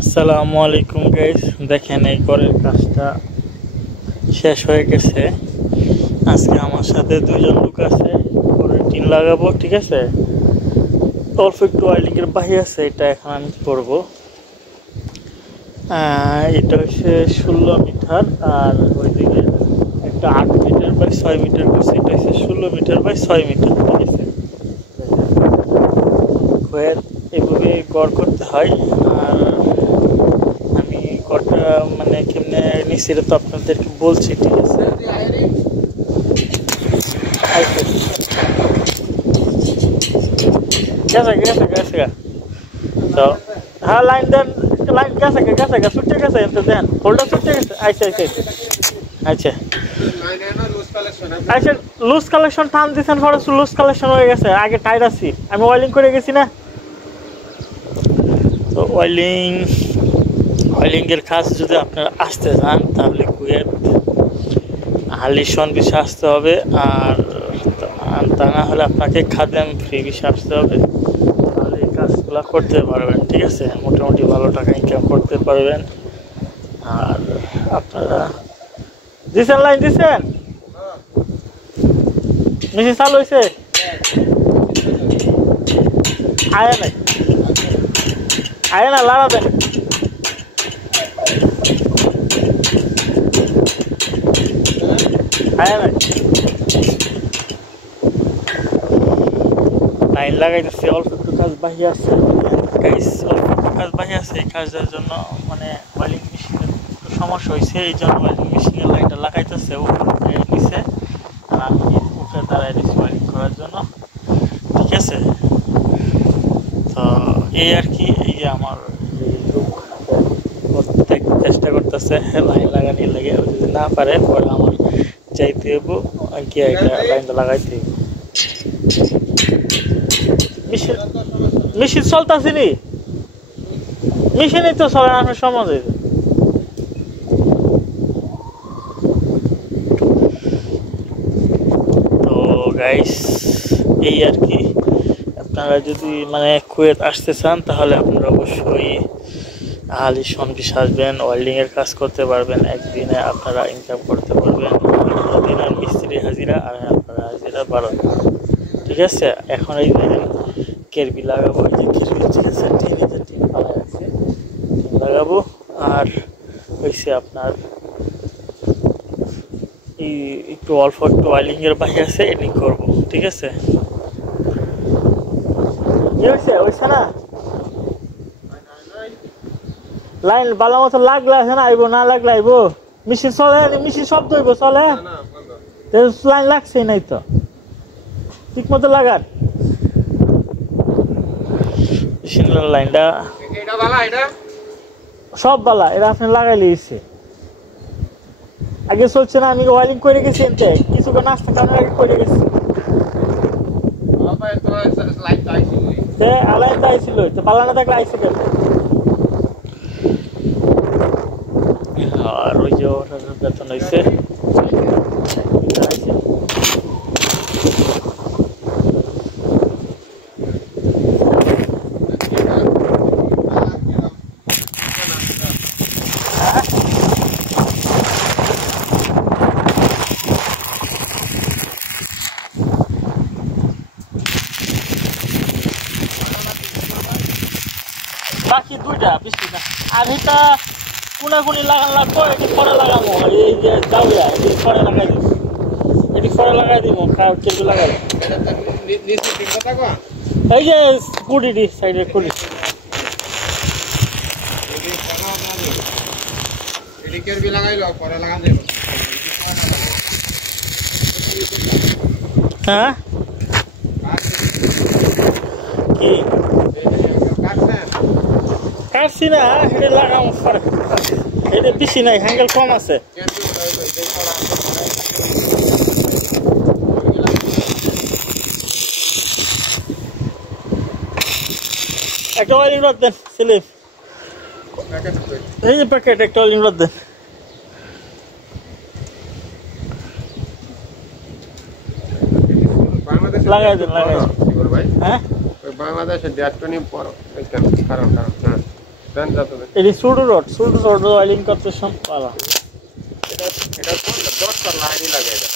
আসসালামু আলাইকুম গাইস, দেখেন এই ঘরের কাজটা শেষ হয়ে গেছে। আজকে আমার সাথে দুইজন লোক আছে, ঘরে টিন লাগাবো। ঠিক আছে, অল্প একটু ওয়েল্ডিংয়ের বাহি আছে, এটা এখন আমি করবো। এটা হচ্ছে 16 মিটার, আর ওইদিকে একটা 8 মিটার বাই 6 মিটার করছে, এটা হচ্ছে 16 মিটার বাই 6 মিটার। ঠিক আছে, এভাবে গড় করতে হয়। আর আমি গড়টা মানে কেমনে নিচ্ছি এটা তো আপনাদেরকে বলছি। ঠিক আছে, তো হ্যাঁ, লাইন দেন, লাইন গেছে ছুটে গেছে, দেন হোল্ডার ছুটে গেছে। আচ্ছা আচ্ছা আচ্ছা, লুজ কালেকশন টান দিচ্ছেন, পরে লুজ কালেকশন হয়ে গেছে। আগে টাইট আছি, আমি ওয়েল্ডিং করে গেছি না। তো ওয়েল্ডিংয়ের কাজ যদি আপনারা আসতে চান তাহলে কুয়েত হালিশন বিষয়ে আসতে হবে, আর তা না হলে আপনাকে খাদেম ফ্রি বিষয়ে আসতে হবে। তাহলে এই কাজগুলো করতে পারবেন। ঠিক আছে, মোটামুটি ভালো টাকা ইনকাম করতে পারবেন। আর আপনারা দিচ্ছেন, লাইন দিচ্ছেন, মেশিন চালু হয়েছে, আয় না লাড়া দেন। লাইন লাগাইতেছে, অল্প একটু কাজ বাহি আছে। অল্প একটু কাজ বাহি আছে, এই কাজের জন্য মানে ওয়েল্ডিং মেশিনের একটু সমস্যা হয়েছে, এই জন্য ওয়েল্ডিং মেশিনের লাইনটা লাগাইতেছে উপরে নিচে, আর আমি উপরে দাঁড়াই দিচ্ছি ওয়েল্ডিং করার জন্য। ঠিক আছে, তো এই আর কি, এই যে আমার লোক প্রত্যেক চেষ্টা করতেছে লাইন লাগানোর লাগে, যদি না পারে পরে আমার যাইতে হইব কি লাইনটা লাগাইতে হইব। মেশিন চলতেছে নি, মেশিনই তো চলে না সমাজে। তো গাইস এই আর কি, আপনারা যদি মানে কুয়েত আসতে চান তাহলে আপনারা অবশ্যই হালিশন বিষয়ে আসবেন, ওয়েল্ডিংয়ের কাজ করতে পারবেন। একদিনে আপনারা ইনকাম করতে পারবেন, দিনের মিস্ত্রি হাজিরা আর আপনারা হাজিরা 12। ঠিক আছে, এখন এই কেরবি লাগাবো, এই যে কেরবি। ঠিক আছে, টিন পালা আছে, টিন লাগাবো। আর হয়েছে আপনার একটু অল্প একটু ওয়েল্ডিংয়ের বাহি আছে, এডিং করবো। ঠিক আছে, কি হয়েছে হয়েছে না, লাইন ভালো মতো লাগলে আছে না, আইবো না লাগলে আইবো। মেশিন চলে, মেশিন শব্দ হইব চলে, লাইন লাগছেই নাই তো ঠিক মতো লাগার। মেশিনের লাইনটা সব বালা, এটা আপনি লাগাইলে ইচ্ছে আগে চলছে না। আমি ওয়েল্ডিং করে গেছি, এনতে কিছুক্ষণ নাস্তা খাওয়ানোর আগে করে গেছি। লাইন তো আইছিল, তো বালা না থাকলে আইসে কেন। আর ওই যে বেতন হয়েছে, বাকি দুইটা বেশি না। আর এটা কোনাকুনি লাগান লাগবো, এটি পরে লাগাবো। এই যে যাওয়া এটি পরে লাগাই দিব, এটি পরে লাগাই দিব, কেটে লাগাই। এই যে কুড়িটি সাইডের কুড়ি, হ্যাঁ কি কাটছি না, এটা লাগাবো পরে। এটা বেশি নাই, হ্যাঙ্গেল কম আছে। একটা ওয়েল্ডিং রড দেন স্লিপ, এই যে প্যাকেট, একটা ওয়েল্ডিং রড দেন। লাগাই দেন, লাগাই দেন। হ্যাঁ, বাংলাদেশের 1.5 টন পর কারণ দেন যত দেন এটি ছোট রড ওয়াইলিং করতে সম্পালা এটা এটা কোন 10টা লাইনই লাগে এটা